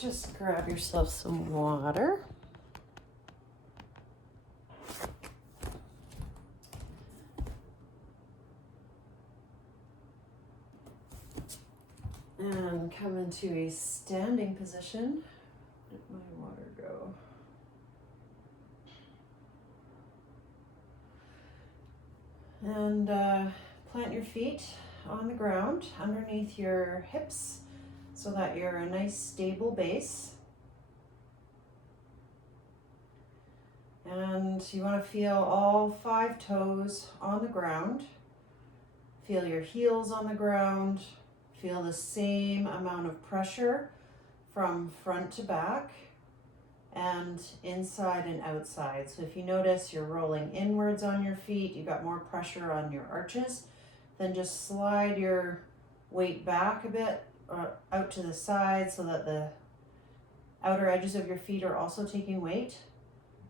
Just grab yourself some water. And come into a standing position. Where did my water go? And plant your feet on the ground underneath your hips so that you're a nice stable base. And you want to feel all 5 toes on the ground. Feel your heels on the ground. Feel the same amount of pressure from front to back and inside and outside. So if you notice you're rolling inwards on your feet, you've got more pressure on your arches, then just slide your weight back a bit or out to the side so that the outer edges of your feet are also taking weight.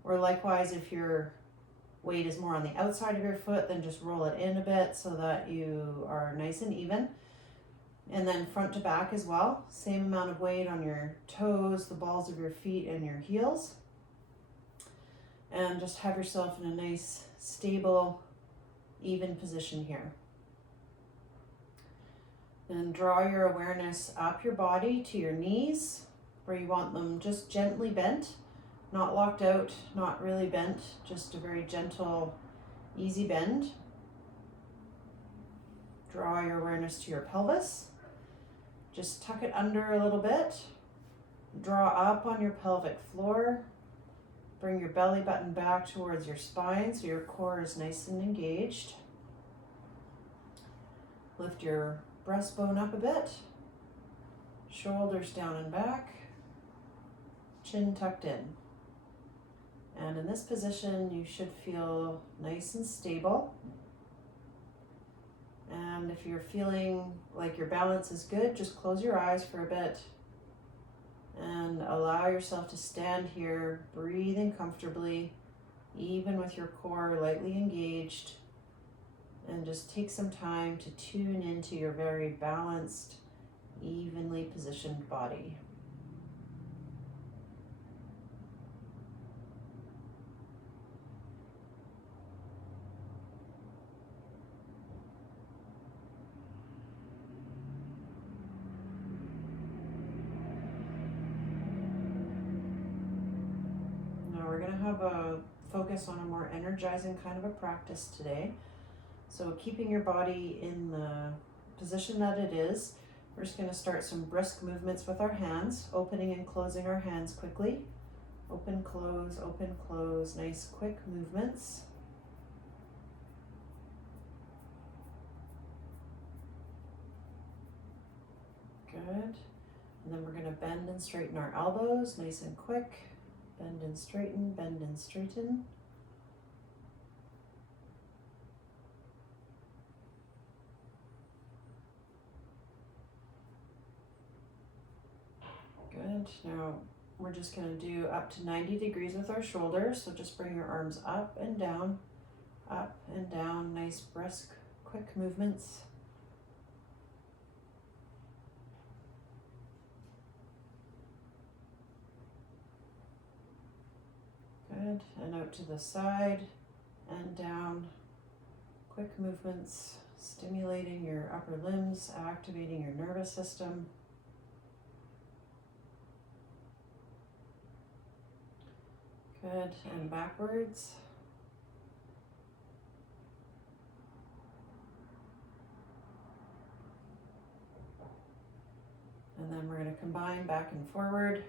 Or likewise, if your weight is more on the outside of your foot, then just roll it in a bit so that you are nice and even. And then front to back as well, same amount of weight on your toes, the balls of your feet, and your heels. And just have yourself in a nice, stable, even position here. Then draw your awareness up your body to your knees, where you want them just gently bent, not locked out, not really bent, just a very gentle, easy bend. Draw your awareness to your pelvis. Just tuck it under a little bit. Draw up on your pelvic floor. Bring your belly button back towards your spine so your core is nice and engaged. Lift your breastbone up a bit. Shoulders down and back. Chin tucked in. And in this position, you should feel nice and stable. And if you're feeling like your balance is good, just close your eyes for a bit and allow yourself to stand here, breathing comfortably, even with your core lightly engaged. And just take some time to tune into your very balanced, evenly positioned body. We're going to have a focus on a more energizing kind of a practice today. So keeping your body in the position that it is, we're just going to start some brisk movements with our hands, opening and closing our hands quickly. Open, close, nice quick movements. Good. And then we're going to bend and straighten our elbows, nice and quick. Bend and straighten, bend and straighten. Good. Now we're just going to do up to 90 degrees with our shoulders. So just bring your arms up and down, nice brisk, quick movements. Good, and out to the side and down, quick movements, stimulating your upper limbs, activating your nervous system. Good, and backwards. And then we're going to combine back and forward.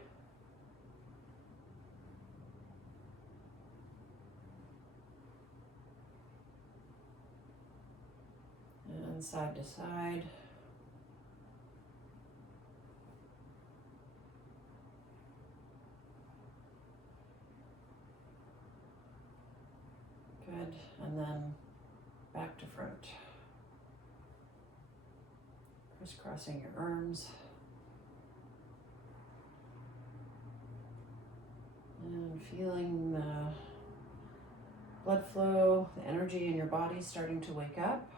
And side to side. Good, and then back to front. Crisscrossing your arms. And feeling the blood flow, the energy in your body starting to wake up.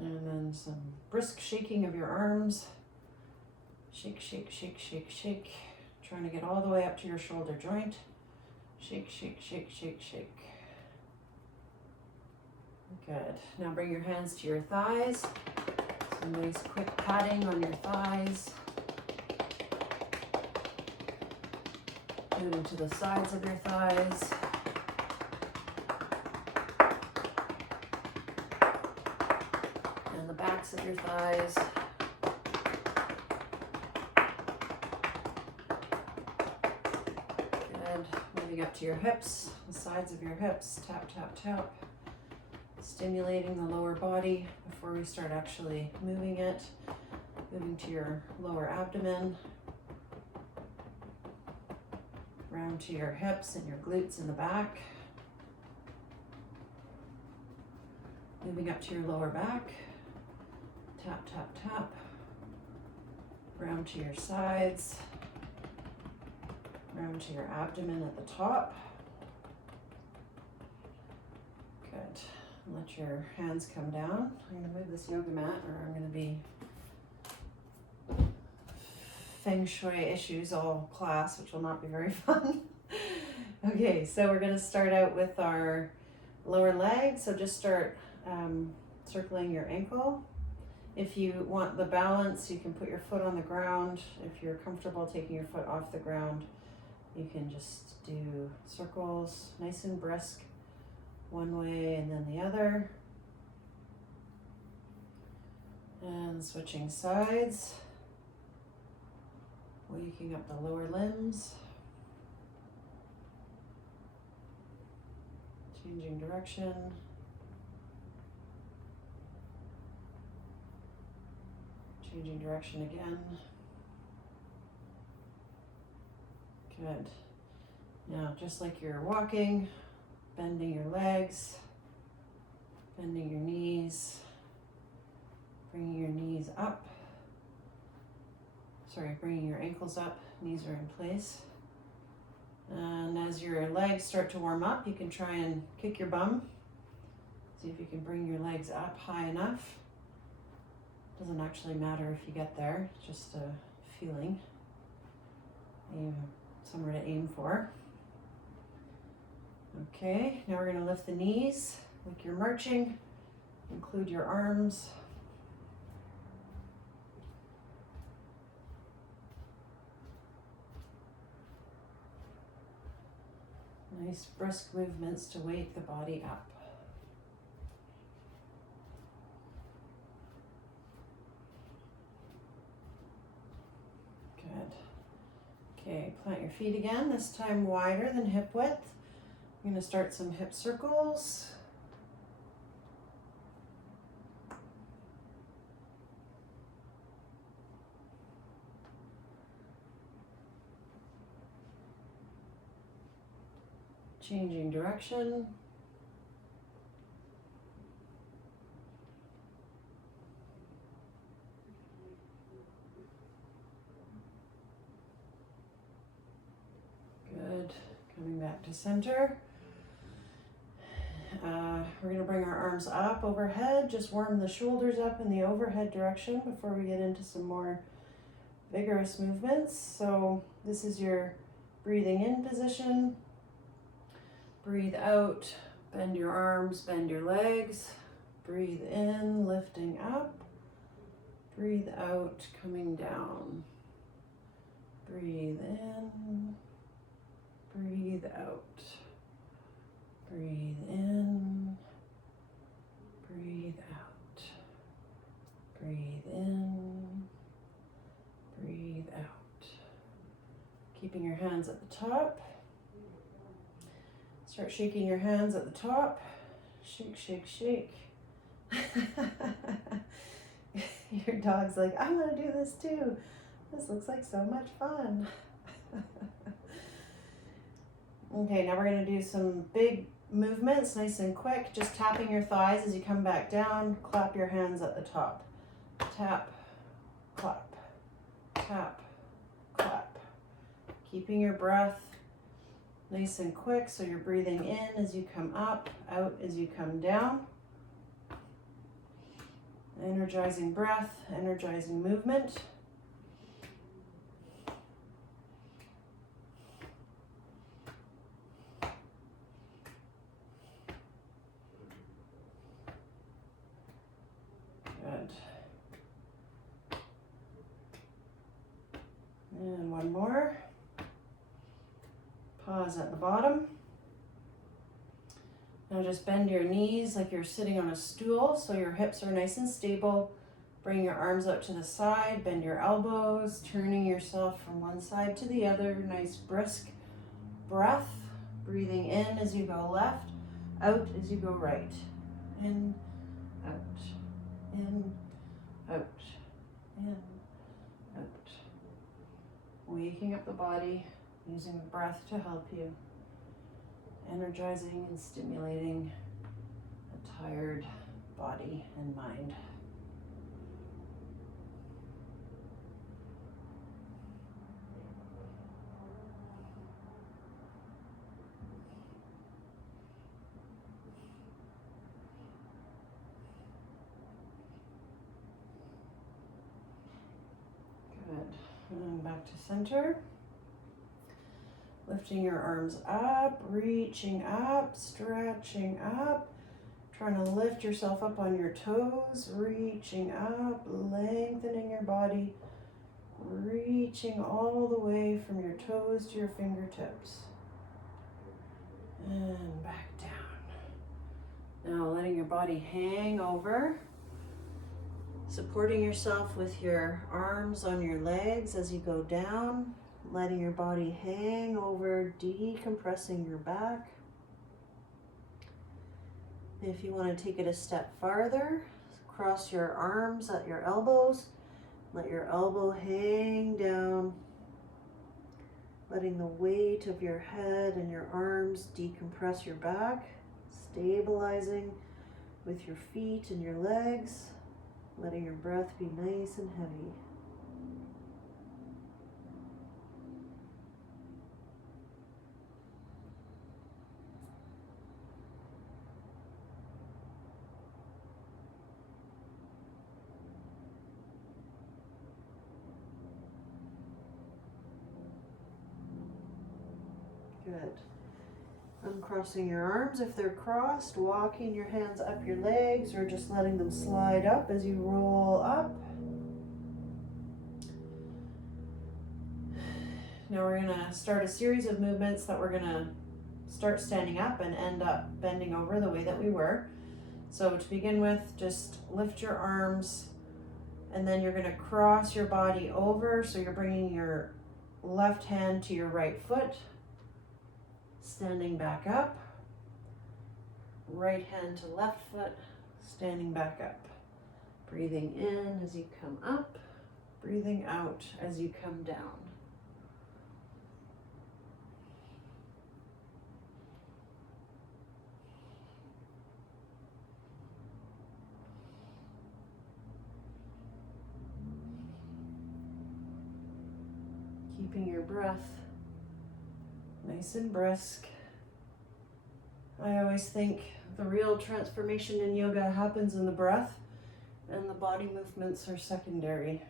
And then some brisk shaking of your arms, Shake, shake, shake, shake, shake. Trying to get all the way up to your shoulder joint. Shake, shake, shake, shake, shake. Good. Now bring your hands to your thighs. Some nice quick patting on your thighs. Moving to the sides of your thighs. And the backs of your thighs. Good. Moving up to your hips, the sides of your hips. Tap, tap, tap. Stimulating the lower body before we start actually moving it. Moving to your lower abdomen. Round to your hips and your glutes in the back. Moving up to your lower back. Tap, tap, tap. Round to your sides. Round to your abdomen at the top. Good. Let your hands come down. I'm going to move this yoga mat, or I'm going to be feng shui issues all class, which will not be very fun. Okay, so we're going to start out with our lower leg. So just start circling your ankle. If you want the balance, you can put your foot on the ground. If you're comfortable taking your foot off the ground, you can just do circles, nice and brisk, one way and then the other. And switching sides, waking up the lower limbs, changing direction. Changing direction again. Good. Now, just like you're walking, bending your legs, bending your knees, bringing your knees up. Sorry, bringing your ankles up, knees are in place. And as your legs start to warm up, you can try and kick your bum. See if you can bring your legs up high enough. Doesn't actually matter if you get there, it's just a feeling. Aim somewhere to aim for. Okay, now we're going to lift the knees like you're marching. Include your arms. Nice brisk movements to wake the body up. Good. Okay, plant your feet again, this time wider than hip width. I'm going to start some hip circles. Changing direction. Good. Coming back to center. We're going to bring our arms up overhead. Just warm the shoulders up in the overhead direction before we get into some more vigorous movements. So this is your breathing in position. Breathe out, bend your arms, bend your legs. Breathe in, lifting up. Breathe out, coming down. Breathe in, breathe out. Breathe in, breathe out. Breathe in, breathe out. Keeping your hands at the top. Start shaking your hands at the top. Shake, shake, shake. Your dog's like, I want to do this too. This looks like so much fun. Okay, now we're going to do some big movements, nice and quick. Just tapping your thighs as you come back down. Clap your hands at the top. Tap, clap, tap, clap. Keeping your breath nice and quick, so you're breathing in as you come up, out as you come down. Energizing breath, energizing movement. And one more. Pause at the bottom. Now just bend your knees like you're sitting on a stool so your hips are nice and stable. Bring your arms out to the side, bend your elbows, turning yourself from one side to the other. Nice brisk breath. Breathing in as you go left, out as you go right. In, out, in, out, in, out. Waking up the body, using the breath to help you. Energizing and stimulating a tired body and mind. Good. And back to center. Lifting your arms up, reaching up, stretching up. Trying to lift yourself up on your toes, reaching up, lengthening your body, reaching all the way from your toes to your fingertips. And back down. Now letting your body hang over. Supporting yourself with your arms on your legs as you go down. Letting your body hang over, decompressing your back. If you want to take it a step farther, cross your arms at your elbows. Let your elbow hang down. Letting the weight of your head and your arms decompress your back. Stabilizing with your feet and your legs. Letting your breath be nice and heavy. Good. Uncrossing your arms if they're crossed, walking your hands up your legs or just letting them slide up as you roll up. Now we're going to start a series of movements that we're going to start standing up and end up bending over the way that we were. So to begin with, just lift your arms and then you're going to cross your body over. So you're bringing your left hand to your right foot. Standing back up, right hand to left foot, standing back up. Breathing in as you come up, breathing out as you come down. Keeping your breath nice and brisk. I always think the real transformation in yoga happens in the breath, and the body movements are secondary.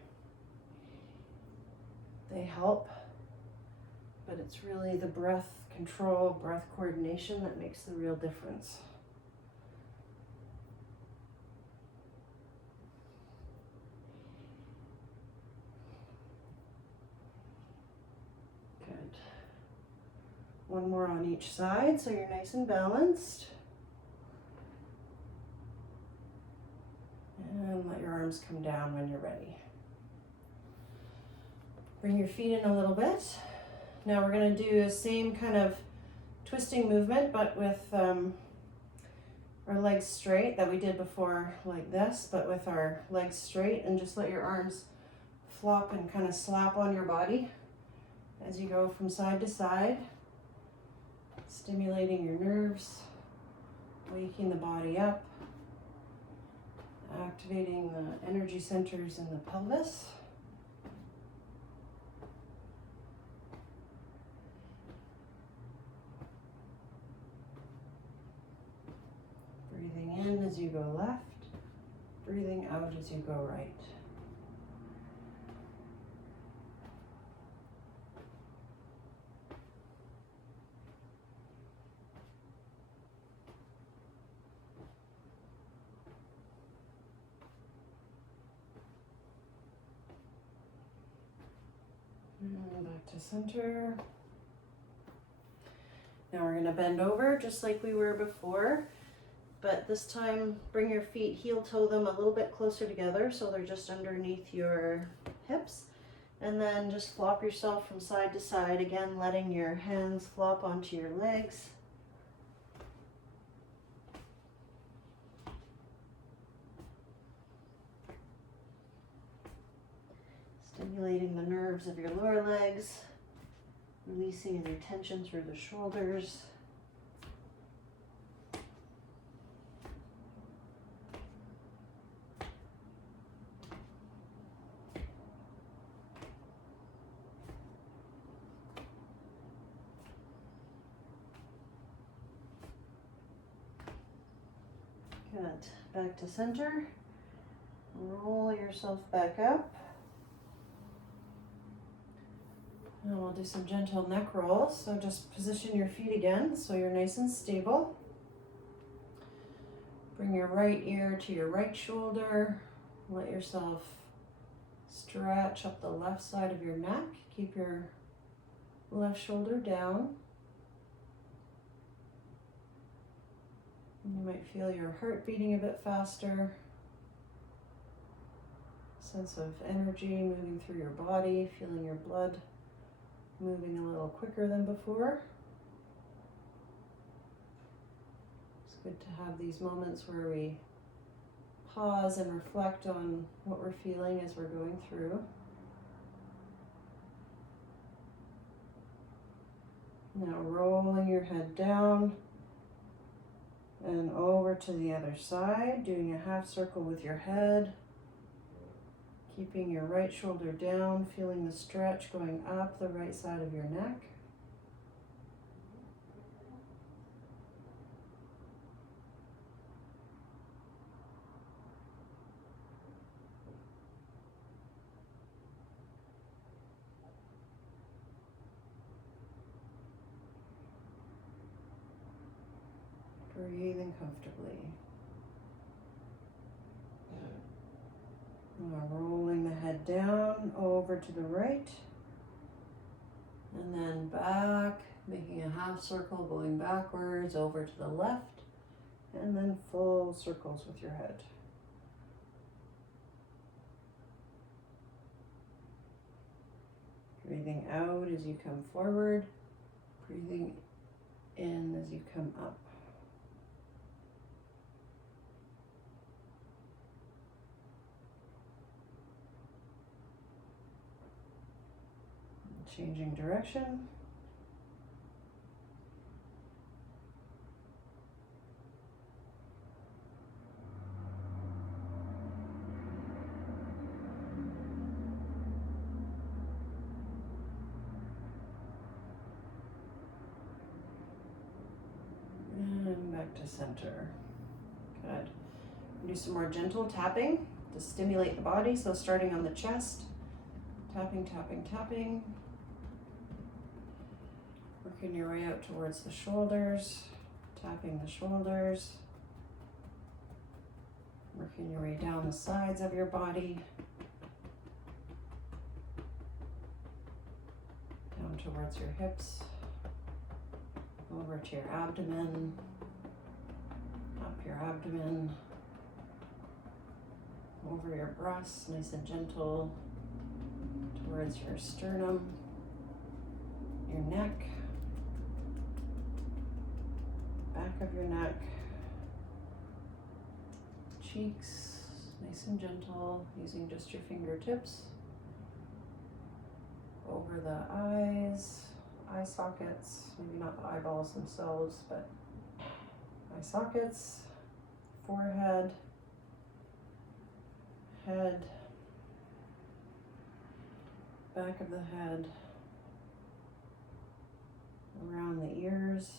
They help, but it's really the breath control, breath coordination that makes the real difference. One more on each side so you're nice and balanced. And let your arms come down when you're ready. Bring your feet in a little bit. Now we're going to do the same kind of twisting movement, but with our legs straight that we did before, like this, but with our legs straight, and just let your arms flop and kind of slap on your body as you go from side to side. Stimulating your nerves, waking the body up, activating the energy centers in the pelvis. Breathing in as you go left, breathing out as you go right. And back to center. Now we're gonna bend over just like we were before, but this time bring your feet, heel toe them a little bit closer together so they're just underneath your hips. And then just flop yourself from side to side, again letting your hands flop onto your legs. Stimulating the nerves of your lower legs, releasing any tension through the shoulders. Good. Back to center. Roll yourself back up. Now we'll do some gentle neck rolls. So just position your feet again so you're nice and stable. Bring your right ear to your right shoulder. Let yourself stretch up the left side of your neck. Keep your left shoulder down. You might feel your heart beating a bit faster. Sense of energy moving through your body, feeling your blood moving a little quicker than before. It's good to have these moments where we pause and reflect on what we're feeling as we're going through. Now rolling your head down and over to the other side, doing a half circle with your head. Keeping your right shoulder down, feeling the stretch going up the right side of your neck. Breathing comfortably. Now rolling the head down over to the right and then back, making a half circle, going backwards over to the left, and then full circles with your head. Breathing out as you come forward, breathing in as you come up. Changing direction. And back to center. Good. Do some more gentle tapping to stimulate the body. So starting on the chest, tapping, tapping, tapping. Working your way out towards the shoulders, tapping the shoulders. Working your way down the sides of your body. Down towards your hips. Over to your abdomen. Up your abdomen. Over your breasts, nice and gentle. Towards your sternum. Your neck. Back of your neck, cheeks, nice and gentle, using just your fingertips. Over the eyes, eye sockets, maybe not the eyeballs themselves, but eye sockets, forehead, head, back of the head, around the ears,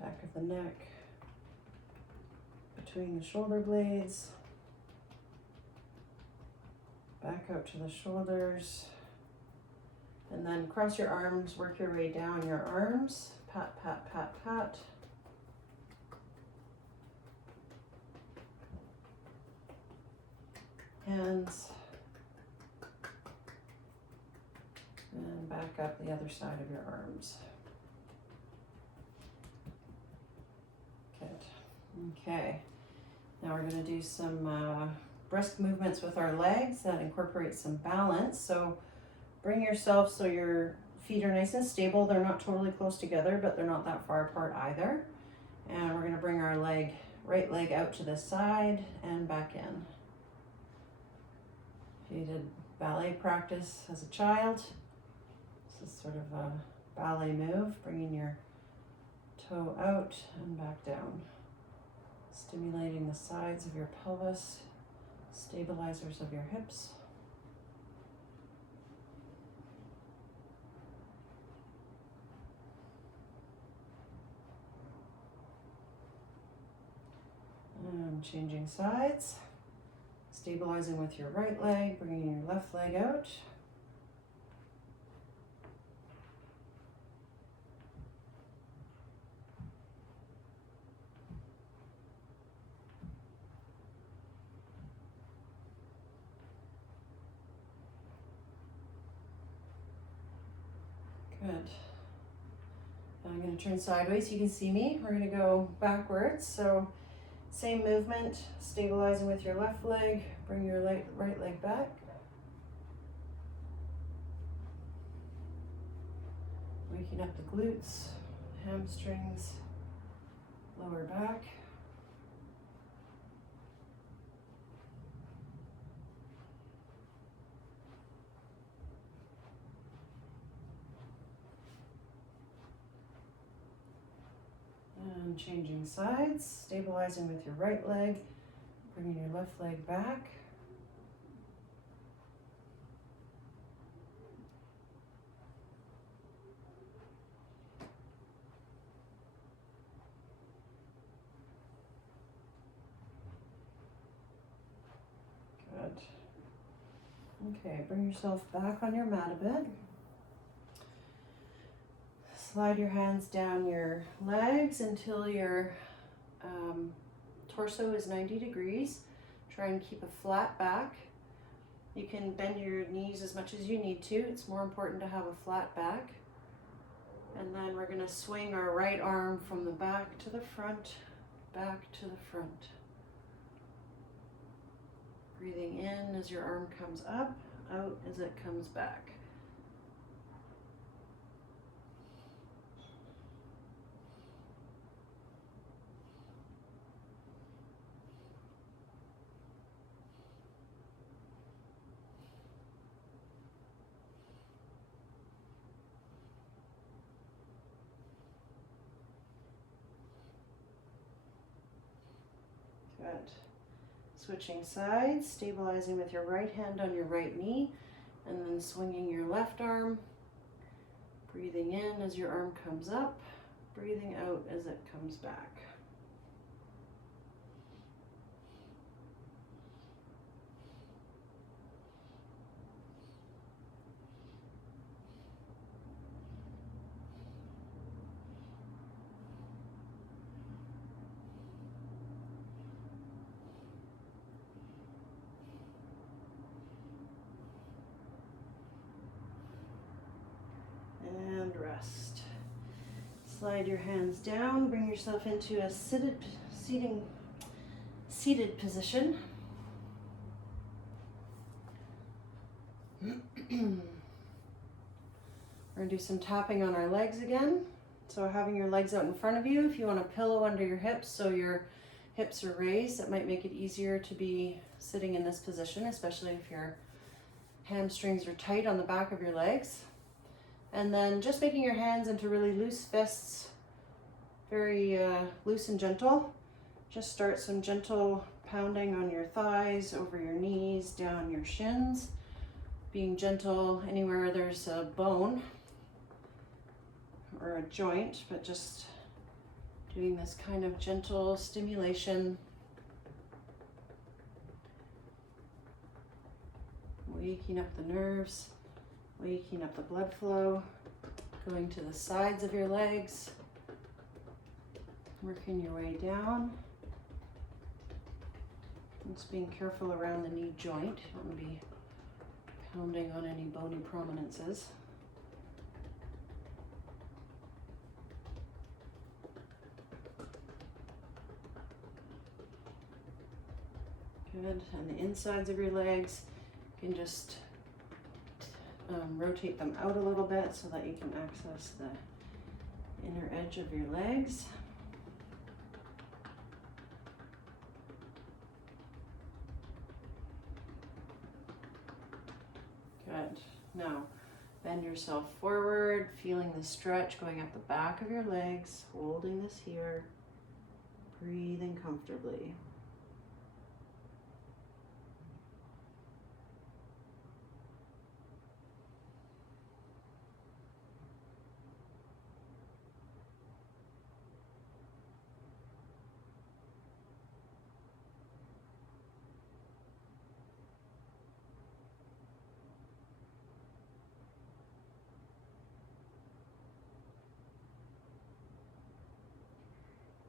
back of the neck, between the shoulder blades, back out to the shoulders, and then cross your arms, work your way down your arms, pat, pat, pat, pat. hands, and back up the other side of your arms. Good. Okay. Now we're going to do some breast movements with our legs that incorporate some balance. So bring yourself so your feet are nice and stable. They're not totally close together, but they're not that far apart either. And we're going to bring our right leg out to the side and back in. If you did ballet practice as a child, this is sort of a ballet move, bringing your toe out and back down. Stimulating the sides of your pelvis, stabilizers of your hips. And changing sides, stabilizing with your right leg, bringing your left leg out. Good. I'm going to turn sideways so you can see me. We're going to go backwards. So same movement, stabilizing with your left leg. Bring your right leg back. Waking up the glutes, hamstrings, lower back. And changing sides, stabilizing with your right leg, bringing your left leg back. Good. Okay, bring yourself back on your mat a bit. Slide your hands down your legs until your torso is 90 degrees. Try and keep a flat back. You can bend your knees as much as you need to. It's more important to have a flat back. And then we're going to swing our right arm from the back to the front, back to the front. Breathing in as your arm comes up, out as it comes back. Good. Switching sides, stabilizing with your right hand on your right knee, and then swinging your left arm. Breathing in as your arm comes up, breathing out as it comes back. And rest. Slide your hands down, bring yourself into a seated position. We're going to do some tapping on our legs again. So having your legs out in front of you, if you want a pillow under your hips so your hips are raised, that might make it easier to be sitting in this position, especially if your hamstrings are tight on the back of your legs. And then just making your hands into really loose fists, very loose and gentle. Just start some gentle pounding on your thighs, over your knees, down your shins. Being gentle anywhere there's a bone or a joint, but just doing this kind of gentle stimulation. Waking up the nerves. Waking up the blood flow, going to the sides of your legs, working your way down, Just being careful around the knee joint. You don't want to be pounding on any bony prominences. Good. And the insides of your legs, you can just rotate them out a little bit so that you can access the inner edge of your legs. Good. Now, bend yourself forward, feeling the stretch going up the back of your legs, holding this here, breathing comfortably.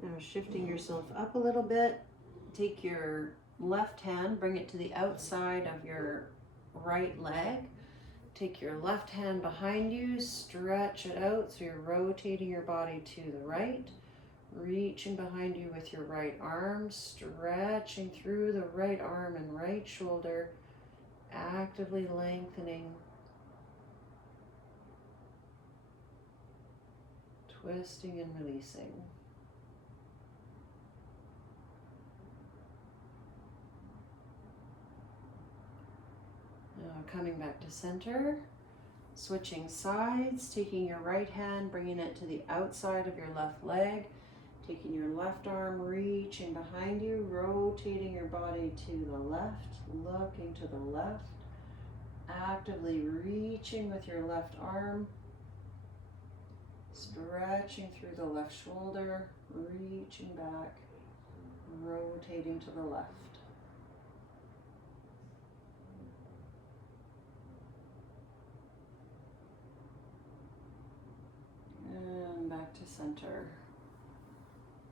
Now shifting yourself up a little bit, take your left hand, bring it to the outside of your right leg. Take your left hand behind you, stretch it out so you're rotating your body to the right. Reaching behind you with your right arm, stretching through the right arm and right shoulder, actively lengthening. Twisting and releasing. Now coming back to center, switching sides, taking your right hand, bringing it to the outside of your left leg, taking your left arm, reaching behind you, rotating your body to the left, looking to the left, actively reaching with your left arm, stretching through the left shoulder, reaching back, rotating to the left. And back to center.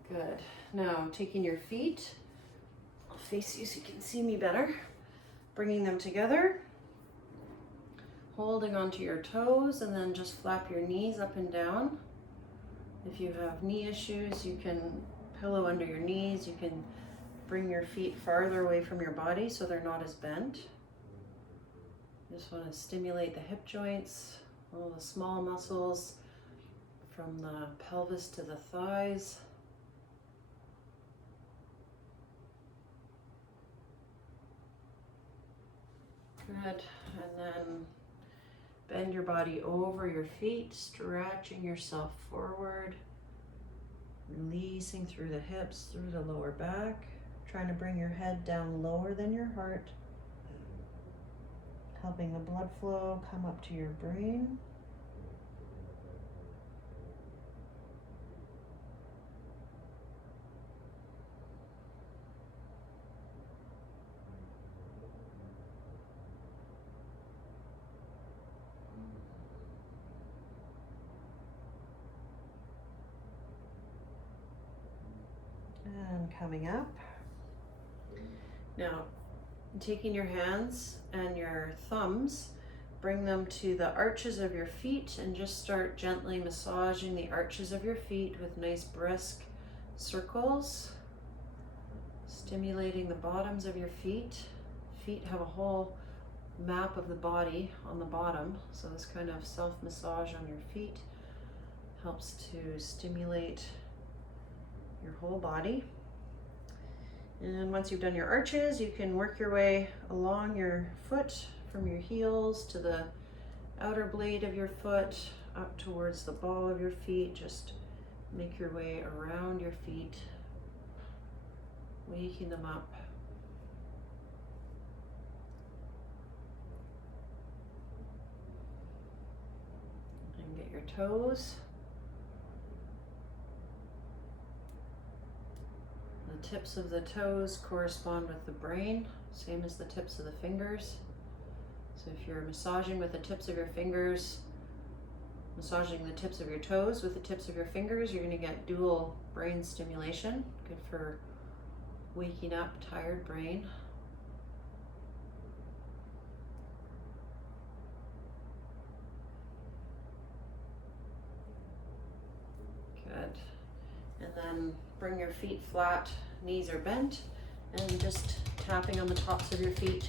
Good. Now taking your feet, I'll face you so you can see me better. Bringing them together, holding onto your toes, and then just flap your knees up and down. If you have knee issues, you can pillow under your knees. You can bring your feet farther away from your body so they're not as bent. You just want to stimulate the hip joints, all the small muscles from the pelvis to the thighs. Good. And then bend your body over your feet, stretching yourself forward, releasing through the hips, through the lower back, trying to bring your head down lower than your heart, helping the blood flow come up to your brain. And coming up. Now, taking your hands and your thumbs, bring them to the arches of your feet and just start gently massaging the arches of your feet with nice brisk circles, stimulating the bottoms of your feet. Feet have a whole map of the body on the bottom, so this kind of self-massage on your feet helps to stimulate your whole body. And once you've done your arches, you can work your way along your foot from your heels to the outer blade of your foot up towards the ball of your feet. Just make your way around your feet, waking them up. And get your toes. The tips of the toes correspond with the brain, same as the tips of the fingers. So if you're massaging with the tips of your fingers, massaging the tips of your toes with the tips of your fingers, you're going to get dual brain stimulation, good for waking up tired brain. bring your feet flat, knees are bent, and just tapping on the tops of your feet.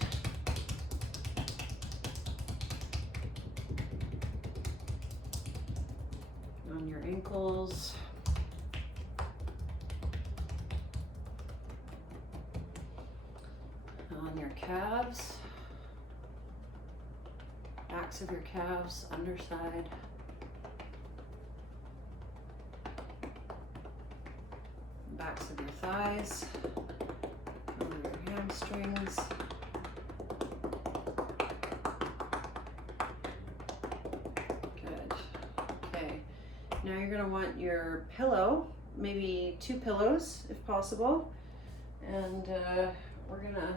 On your ankles. On your calves. Backs of your calves, underside. Backs of your thighs, over your hamstrings. Good. Okay. Now you're going to want your pillow, maybe 2 pillows if possible. And we're going to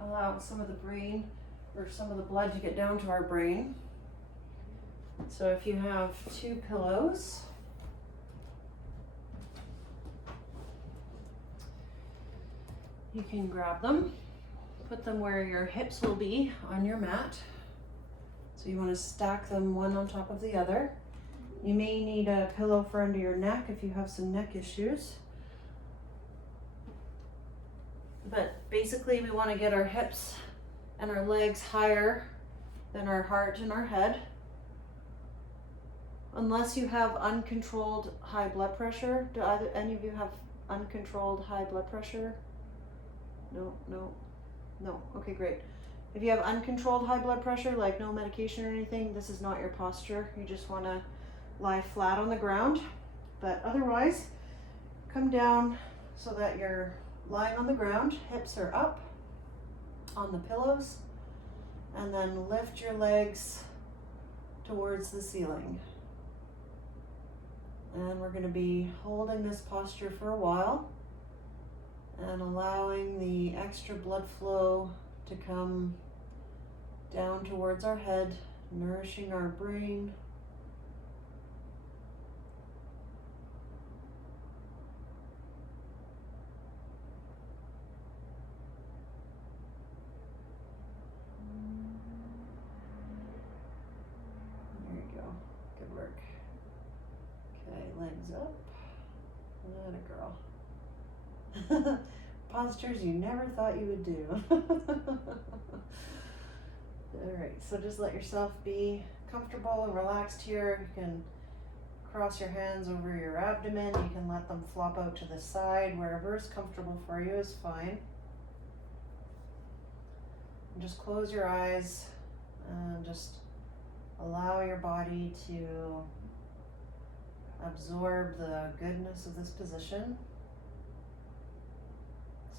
allow some of the brain or some of the blood to get down to our brain. So if you have 2 pillows, you can grab them, put them where your hips will be on your mat. So you want to stack them one on top of the other. You may need a pillow for under your neck if you have some neck issues. But basically we want to get our hips and our legs higher than our heart and our head. Unless you have uncontrolled high blood pressure. Do any of you have uncontrolled high blood pressure? No. Okay, great. If you have uncontrolled high blood pressure, like no medication or anything, this is not your posture. You just want to lie flat on the ground. But otherwise, come down so that you're lying on the ground, hips are up on the pillows, and then lift your legs towards the ceiling. And we're going to be holding this posture for a while and allowing the extra blood flow to come down towards our head, nourishing our brain. There you go. Good work. Okay, legs up. Atta girl. Postures you never thought you would do. Alright, so just let yourself be comfortable and relaxed here. You can cross your hands over your abdomen. You can let them flop out to the side. Wherever is comfortable for you is fine. And just close your eyes and just allow your body to absorb the goodness of this position.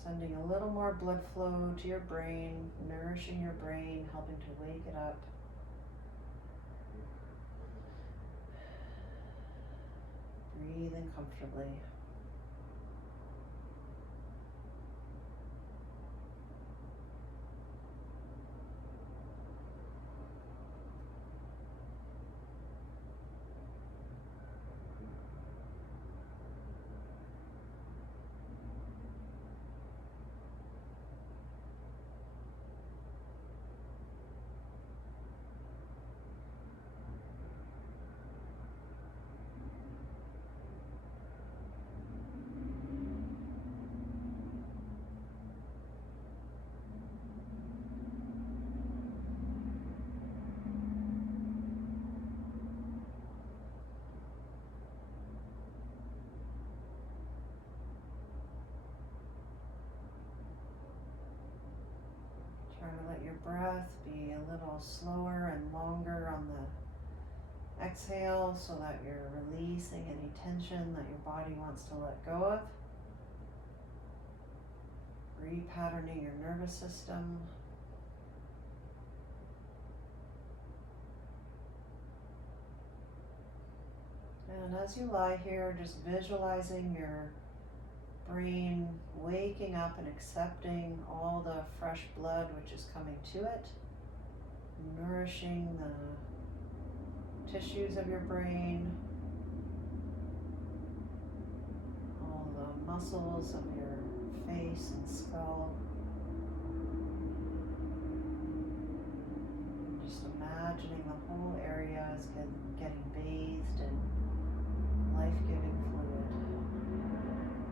Sending a little more blood flow to your brain, nourishing your brain, helping to wake it up. Breathing comfortably. Try to let your breath be a little slower and longer on the exhale so that you're releasing any tension that your body wants to let go of. Repatterning your nervous system. And as you lie here, just visualizing your brain waking up and accepting all the fresh blood which is coming to it, nourishing the tissues of your brain, all the muscles of your face and skull. Just imagining the whole area is getting bathed in life-giving fluid. And just relaxing.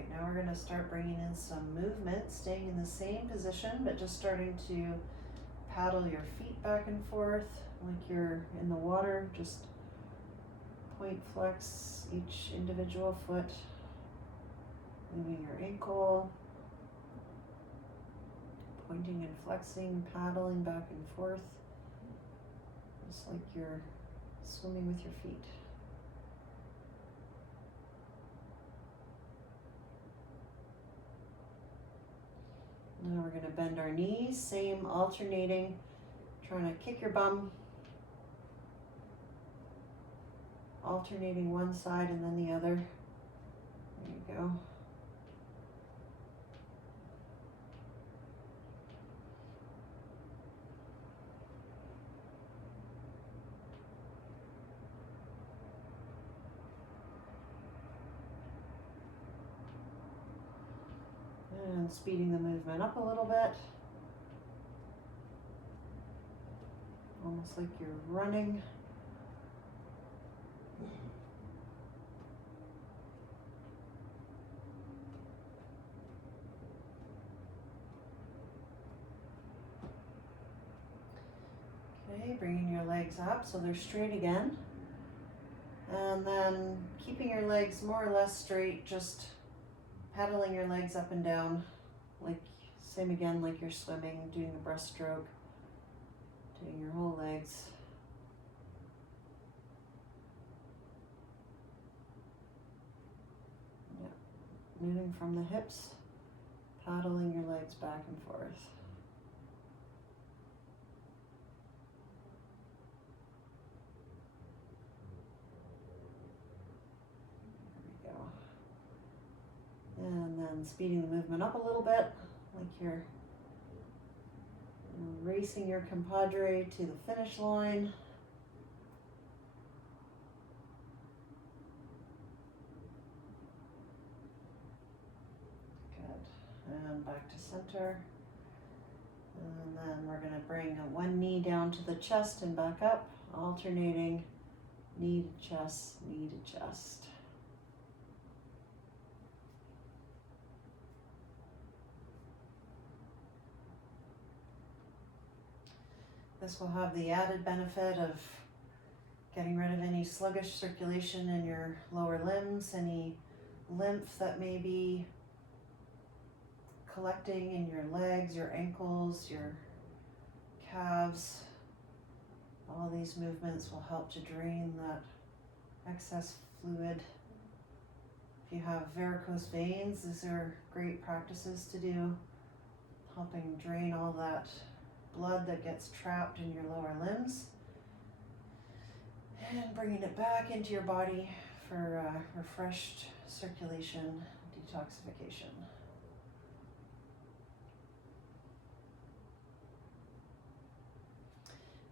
right, now we're going to start bringing in some movement, staying in the same position, but just starting to paddle your feet back and forth like you're in the water. Just point flex each individual foot, moving your ankle, pointing and flexing, paddling back and forth, just like you're swimming with your feet. Now we're going to bend our knees, same alternating, trying to kick your bum, alternating one side and then the other. There you go. And speeding the movement up a little bit. Almost like you're running. Okay, bringing your legs up so they're straight again. And then keeping your legs more or less straight, just paddling your legs up and down, like same again like you're swimming, doing a breaststroke, doing your whole legs. Yep. Moving from the hips, paddling your legs back and forth. And then speeding the movement up a little bit, like you're racing your compadre to the finish line. Good. And back to center. And then we're going to bring one knee down to the chest and back up, alternating knee to chest, knee to chest. This will have the added benefit of getting rid of any sluggish circulation in your lower limbs, any lymph that may be collecting in your legs, your ankles, your calves. All these movements will help to drain that excess fluid. If you have varicose veins, these are great practices to do, helping drain all that blood that gets trapped in your lower limbs and bringing it back into your body for refreshed circulation, detoxification.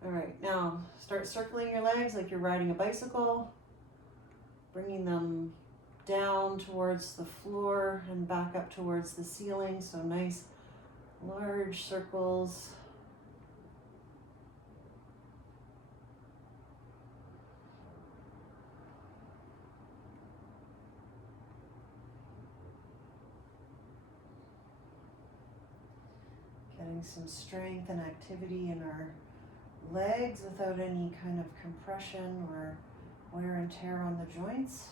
All right, now start circling your legs like you're riding a bicycle, bringing them down towards the floor and back up towards the ceiling. So nice large circles. Getting some strength and activity in our legs without any kind of compression or wear and tear on the joints.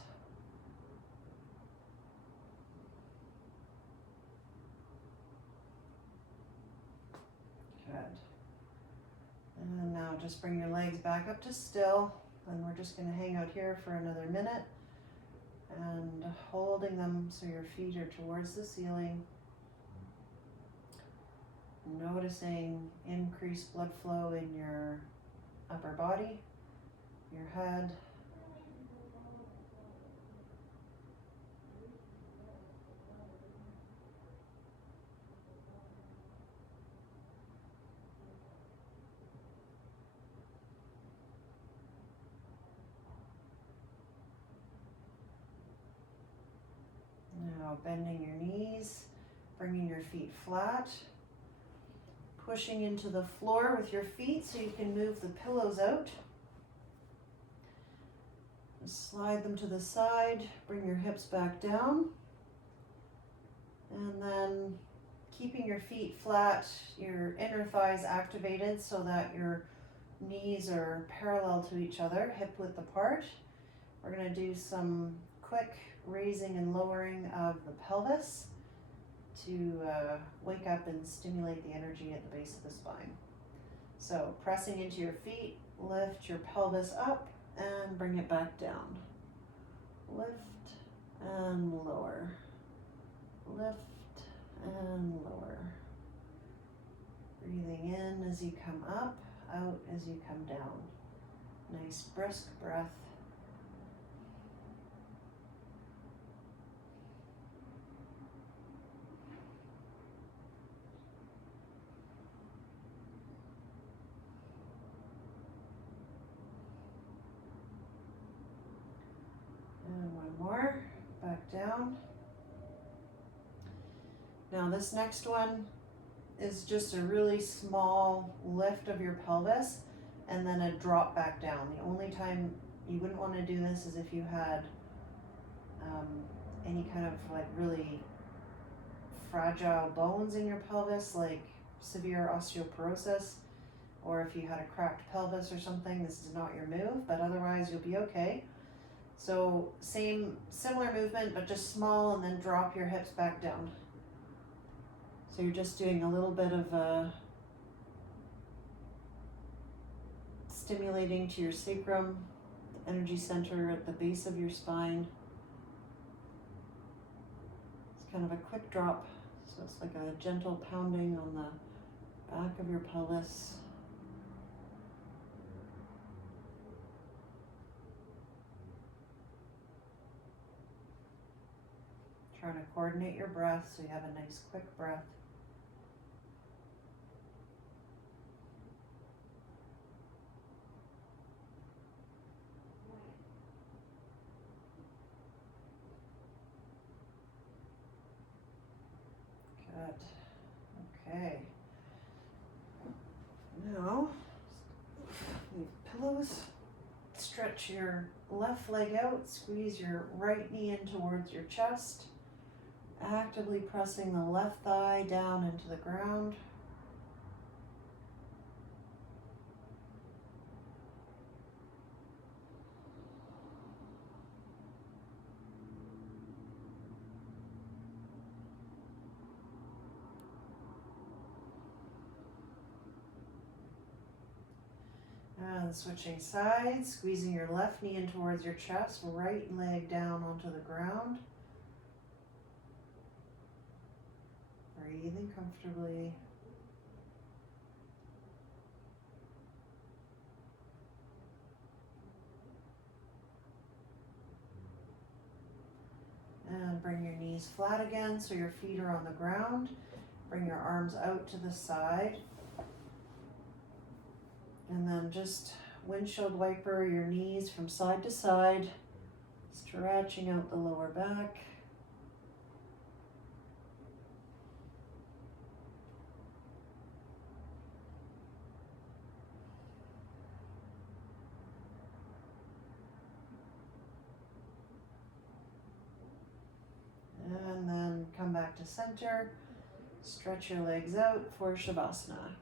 Good. And now just bring your legs back up to still, and we're just going to hang out here for another minute and holding them so your feet are towards the ceiling. Noticing increased blood flow in your upper body, your head. Now bending your knees, bringing your feet flat. Pushing into the floor with your feet so you can move the pillows out. Just slide them to the side, bring your hips back down. And then keeping your feet flat, your inner thighs activated so that your knees are parallel to each other, hip width apart. We're going to do some quick raising and lowering of the pelvis to wake up and stimulate the energy at the base of the spine. So pressing into your feet, lift your pelvis up and bring it back down. Lift and lower. Lift and lower. Breathing in as you come up, out as you come down. Nice brisk breath. And one more, back down. Now this next one is just a really small lift of your pelvis and then a drop back down. The only time you wouldn't want to do this is if you had any kind of like really fragile bones in your pelvis, like severe osteoporosis, or if you had a cracked pelvis or something. This is not your move, but otherwise you'll be okay. So similar movement, but just small, and then drop your hips back down. So you're just doing a little bit of stimulating to your sacrum, the energy center at the base of your spine. It's kind of a quick drop, so it's like a gentle pounding on the back of your pelvis. Trying to coordinate your breath so you have a nice quick breath. Good. Okay. Now, leave pillows. Stretch your left leg out. Squeeze your right knee in towards your chest. Actively pressing the left thigh down into the ground. And switching sides, squeezing your left knee in towards your chest, right leg down onto the ground. Breathing comfortably. And bring your knees flat again so your feet are on the ground. Bring your arms out to the side. And then just windshield wiper your knees from side to side, stretching out the lower back. And then come back to center. Stretch your legs out for Shavasana.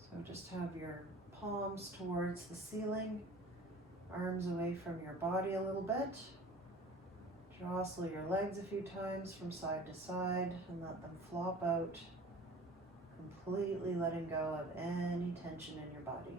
So just have your palms towards the ceiling, arms away from your body a little bit. Jostle your legs a few times from side to side and let them flop out, completely letting go of any tension in your body.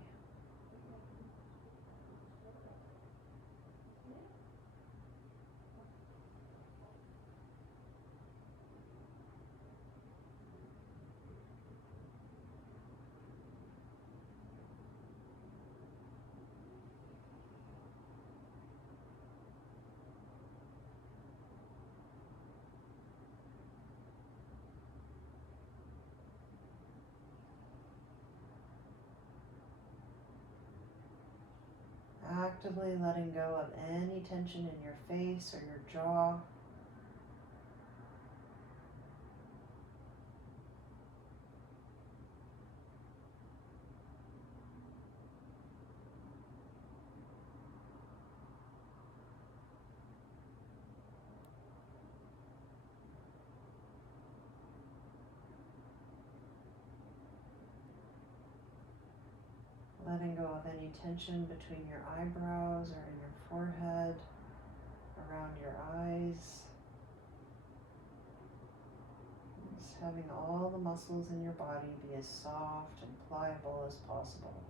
Actively letting go of any tension in your face or your jaw. letting go of any tension between your eyebrows or in your forehead, around your eyes. Just having all the muscles in your body be as soft and pliable as possible.